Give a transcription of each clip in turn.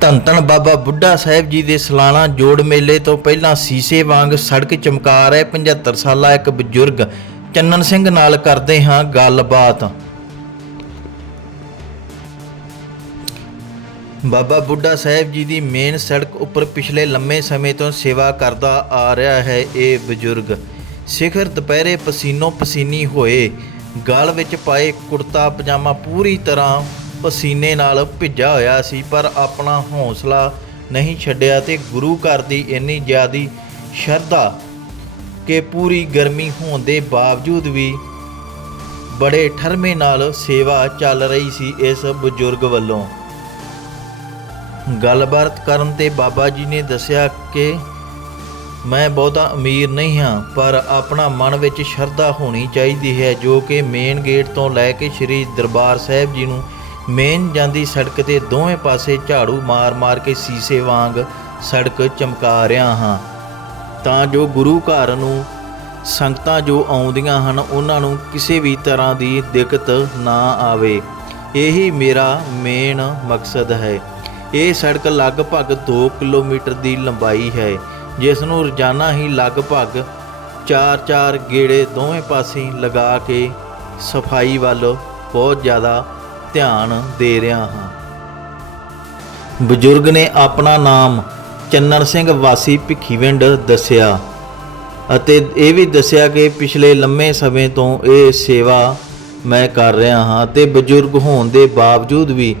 ਧੰਨ ਧੰਨ ਬਾਬਾ ਬੁੱਢਾ ਸਾਹਿਬ ਜੀ ਦੇ ਸਾਲਾਨਾ ਜੋੜ ਮੇਲੇ ਤੋਂ ਪਹਿਲਾਂ ਸੀਸੇ ਵਾਂਗ ਸੜਕ ਚਮਕਾ ਰਹੇ 75 ਸਾਲਾ ਇੱਕ ਬਜ਼ੁਰਗ ਚੰਨਨ ਸਿੰਘ ਨਾਲ ਕਰਦੇ ਹਾਂ ਗੱਲਬਾਤ। ਬਾਬਾ ਬੁੱਢਾ ਸਾਹਿਬ ਜੀ ਦੀ ਮੇਨ ਸੜਕ ਉੱਪਰ ਪਿਛਲੇ ਲੰਮੇ ਸਮੇਂ ਤੋਂ ਸੇਵਾ ਕਰਦਾ ਆ ਰਿਹਾ ਹੈ ਇਹ ਬਜ਼ੁਰਗ। ਸਿਖਰ ਦੁਪਹਿਰੇ ਪਸੀਨੋ ਪਸੀਨੀ ਹੋਏ, ਗਲ ਵਿੱਚ ਪਾਏ ਕੁੜਤਾ ਪਜਾਮਾ ਪੂਰੀ ਤਰ੍ਹਾਂ ਪਸੀਨੇ ਨਾਲ ਭਿੱਜਾ ਹੋਇਆ ਸੀ, ਪਰ ਆਪਣਾ ਹੌਸਲਾ ਨਹੀਂ ਛੱਡਿਆ ਤੇ ਗੁਰੂ ਘਰ ਦੀ ਇੰਨੀ ਜ਼ਿਆਦੀ ਸ਼ਰਧਾ ਕਿ ਪੂਰੀ ਗਰਮੀ ਹੋਣ ਦੇ ਬਾਵਜੂਦ ਵੀ ਬੜੇ ਠਰਮੇ ਨਾਲ ਸੇਵਾ ਚੱਲ ਰਹੀ ਸੀ ਇਸ ਬਜ਼ੁਰਗ ਵੱਲੋਂ। ਗੱਲਬਾਤ ਕਰਨ ਤੇ ਬਾਬਾ ਜੀ ਨੇ ਦੱਸਿਆ ਕਿ ਮੈਂ ਬਹੁਤਾ ਅਮੀਰ ਨਹੀਂ ਹਾਂ, ਪਰ ਆਪਣਾ ਮਨ ਵਿੱਚ ਸ਼ਰਧਾ ਹੋਣੀ ਚਾਹੀਦੀ ਹੈ, ਜੋ ਕਿ ਮੇਨ ਗੇਟ ਤੋਂ ਲੈ ਕੇ ਸ੍ਰੀ ਦਰਬਾਰ ਸਾਹਿਬ ਜੀ ਨੂੰ ਮੇਨ ਜਾਂਦੀ ਸੜਕ ਤੇ ਦੋਵੇਂ ਪਾਸੇ ਝਾੜੂ ਮਾਰ-ਮਾਰ ਕੇ ਸੀਸੇ ਵਾਂਗ ਸੜਕ ਚਮਕਾ ਰਿਹਾ ਹਾਂ। ਤਾਂ ਜੋ ਗੁਰੂ ਘਰ ਨੂੰ ਸੰਗਤਾਂ ਜੋ ਆਉਂਦੀਆਂ ਹਨ, ਉਹਨਾਂ ਨੂੰ ਕਿਸੇ ਵੀ ਤਰ੍ਹਾਂ ਦੀ ਦਿੱਕਤ ਨਾ ਆਵੇ। ਇਹੀ ਮੇਰਾ ਮੇਨ ਮਕਸਦ ਹੈ। ਇਹ ਸੜਕ ਲਗਭਗ 2 ਕਿਲੋਮੀਟਰ ਦੀ ਲੰਬਾਈ ਹੈ, ਜਿਸ ਨੂੰ ਰੋਜ਼ਾਨਾ ਹੀ ਲਗਭਗ 4-4 ਗੇੜੇ ਦੋਵੇਂ ਪਾਸੇ ਲਗਾ ਕੇ ਸਫ਼ਾਈ ਵੱਲ ਬਹੁਤ ਜ਼ਿਆਦਾ ਧਿਆਨ ਦੇ ਰਿਹਾ ਹਾਂ। ਬਜ਼ੁਰਗ ਨੇ ਆਪਣਾ ਨਾਮ ਚੰਨਣ ਸਿੰਘ ਵਾਸੀ ਭਿੱਖੀਵਿੰਡ ਦੱਸਿਆ ਅਤੇ ਇਹ ਵੀ ਦੱਸਿਆ ਕਿ ਪਿਛਲੇ ਲੰਮੇ ਸਮੇਂ ਤੋਂ ਇਹ ਸੇਵਾ ਮੈਂ ਕਰ ਰਿਹਾ ਹਾਂ ਤੇ ਬਜ਼ੁਰਗ ਹੋਣ ਦੇ ਬਾਵਜੂਦ ਵੀ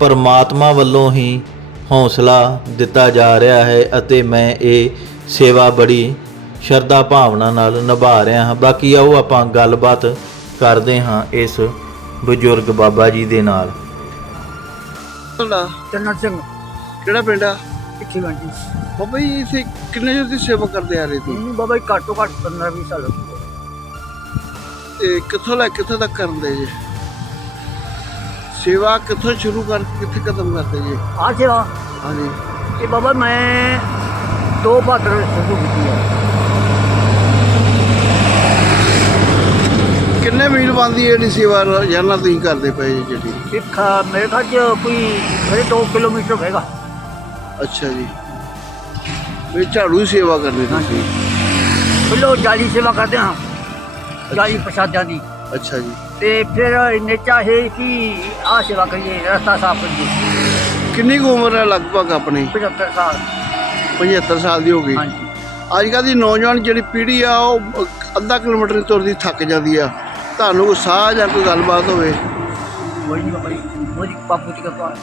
ਪਰਮਾਤਮਾ ਵੱਲੋਂ ਹੀ ਹੌਸਲਾ ਦਿੱਤਾ ਜਾ ਰਿਹਾ ਹੈ ਅਤੇ ਮੈਂ ਇਹ ਸੇਵਾ ਬੜੀ ਸ਼ਰਧਾ ਭਾਵਨਾ ਨਾਲ ਨਿਭਾ ਰਿਹਾ ਹਾਂ। ਬਾਕੀ ਆਓ ਆਪਾਂ ਗੱਲਬਾਤ ਕਰਦੇ ਹਾਂ ਇਸ ਬਜ਼ੁਰਗ ਬਾਬਾ ਜੀ ਦੇ ਨਾਲ। ਤੁਹਾਡਾ ਚੰਨਣ ਸਿੰਘ ਕਿਹੜਾ ਪਿੰਡ ਆ? ਇੱਕੀ ਵੰਡੀ ਬਾਬਾ ਜੀ ਇਥੇ ਕਿੰਨੇ ਚਿਰ ਦੀ ਸੇਵਾ ਕਰਦੇ ਆ ਰਹੇ ਤੁਸੀਂ? ਇਹਨੂੰ ਬਾਬਾ ਜੀ ਘੱਟੋ ਘੱਟ 15 20 ਸਾਲ ਹੋ ਗਏ। ਤੇ ਕਿੱਥੋਂ ਲੈ ਕੇ ਕਿੱਥੋਂ ਤੱਕ ਕਰਦੇ ਜੀ? ਸੇਵਾ ਕਿੱਥੋਂ ਸ਼ੁਰੂ ਕਰ ਕਿੱਥੇ ਖਤਮ ਕਰਦੇ ਜੀ? ਆ ਸੇਵਾ? ਹਾਂਜੀ। ਇਹ ਬਾਬਾ ਮੈਂ ਦੋ ਭਾਦਰ ਸ਼ੁਰੂ ਕੀਤੀ ਹੈ ਕਿੰਨੇ ਮੀਲ ਬੰਦੀ ਜਿਹੜੀ ਸੇਵਾ ਰੋਜ਼ਾਨਾ ਤੁਸੀਂ ਕਰਦੇ ਪਏ ਜੀ ਜਿਹੜੀ? ਇੱਕ ਮੇਰੇ ਖਿਆਲ ਚ ਕੋਈ ਮੇਰੇ 2 ਕਿਲੋਮੀਟਰ ਹੋਵੇਗਾ ਅੱਛਾ ਜੀ। ਵੀ ਝਾੜੂ ਦੀ ਸੇਵਾ ਕਰਨੀ ਤੁਸੀਂ? ਪਹਿਲਾਂ ਜਾਲੀ ਸੇਵਾ ਕਰਦੇ ਹਾਂ। ਜਾਲੀ ਪ੍ਰਸ਼ਾਦਾਂ ਦੀ। ਅੱਛਾ ਜੀ। ਤੇ ਫਿਰ ਇਹਨੇ ਚਾਹੇ ਕਿ ਆ ਸੇਵਾ ਕਰੀਏ ਰਸਤਾ ਸਾਫ਼ ਕਰੀਏ। ਕਿੰਨੀ ਕੁ ਉਮਰ ਹੈ ਲਗਭਗ ਆਪਣੀ? 75 ਸਾਲ। 75 ਸਾਲ ਦੀ ਹੋ ਗਈ। ਹਾਂਜੀ। ਅੱਜ ਕੱਲ੍ਹ ਦੀ ਨੌਜਵਾਨ ਜਿਹੜੀ ਪੀੜ੍ਹੀ ਆ ਉਹ ਅੱਧਾ ਕਿਲੋਮੀਟਰ ਤੁਰਦੀ ਥੱਕ ਜਾਂਦੀ ਆ। ਤੁਹਾਨੂੰ ਕੋਈ ਸਾਹ ਜਾਂ ਕੋਈ ਗੱਲਬਾਤ ਹੋਵੇ। ਕੋਈ ਨਹੀਂ ਬਾਬਾ ਜੀ ਉਹਦੀ ਬਾਪੂ ਦੀ ਕਿਰਪਾ